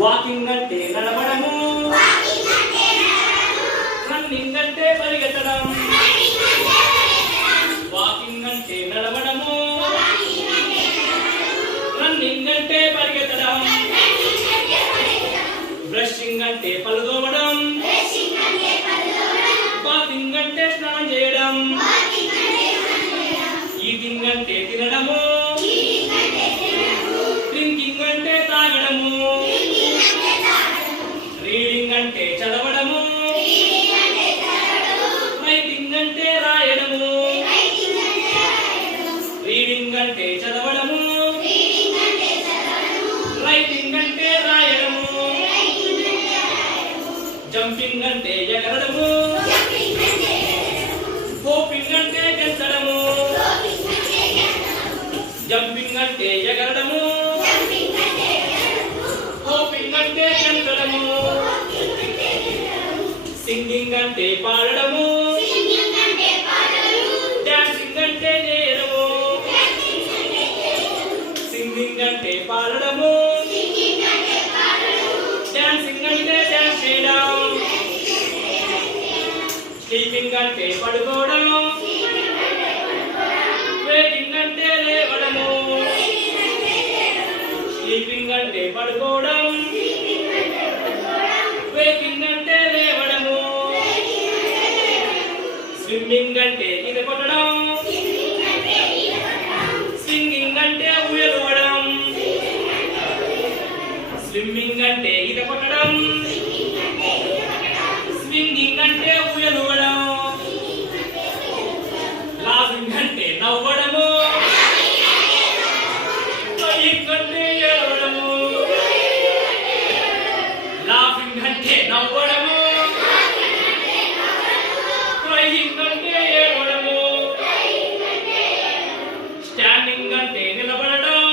Walking అంటే నడవడము, running అంటే పరిగెత్తడం. వాకింగ్ అంటే నడవడము, రన్నింగ్ అంటే పరిగెత్తడం. బ్రషింగ్ అంటే పళ్ళు తోమడం, బాతింగ్ అంటే స్నానం చేయడం. ఈటింగ్ అంటే తినడము, డ్రింకింగ్ అంటే తాగడము. రీడింగ్ అంటే చదవడము, రైటింగ్ అంటే రాయడము. రీడింగ్ అంటే చదవడము, రైటింగ్ అంటే రాయడము. జంపింగ్ అంటే ఎగరడము, హోపింగ్ అంటే గెంతడము. జంపింగ్ అంటే ఎగరడము, హోపింగ్ అంటే గెంతడము. సింగింగ్ అంటే పాడడము, డాన్సింగ్ అంటే చేయడము. సింగింగ్ అంటే పాడడము, డాన్సింగ్ అంటే డాన్స్ చేయడం. స్లీపింగ్ అంటే పడుకోవడం, వేకింగ్ అంటే లేవడము. స్లీపింగ్ అంటే పడుకోవడం, వేకింగ్ అంటే లేవడము. స్విమ్మింగ్ అంటే ఈత కొట్టడం, స్వింగింగ్ అంటే ఊయలూగడం. స్విమ్మింగ్ అంటే ఈత కొట్టడం, స్వింగింగ్ అంటే ఊయలూగడం. లాఫింగ్ అంటే నవ్వడము, క్రయింగ్ అంటే ఏడవడము. లాఫింగ్ అంటే నవ్వడము, క్రయింగ్ అంటే ఏడవడము. స్టాండింగ్ అంటే నిలబడడం,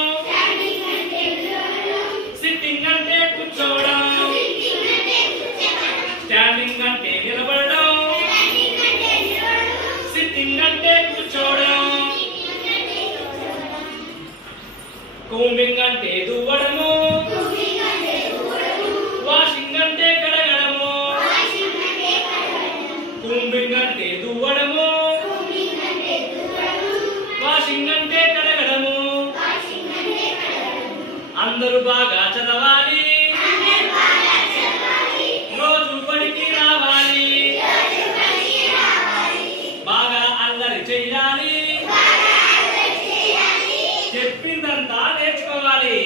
సిట్టింగ్ అంటే కూర్చోవడం. స్టాండింగ్ అంటే నిలబడడం, సిట్టింగ్ అంటే కూర్చోవడం. కూంబింగ్ అంటే దువ్వడము, వాషింగ్ అంటే కడగడము. కూంబింగ్ అంటే దువ్వడము, వాషింగ్ అంటే కడగడము. అందరూ బాగా చదవాలి, రోజు బడికి రావాలి. బాగా అల్లరి చెయ్యాలి, చెప్పిందంతా నేర్చుకోవాలి.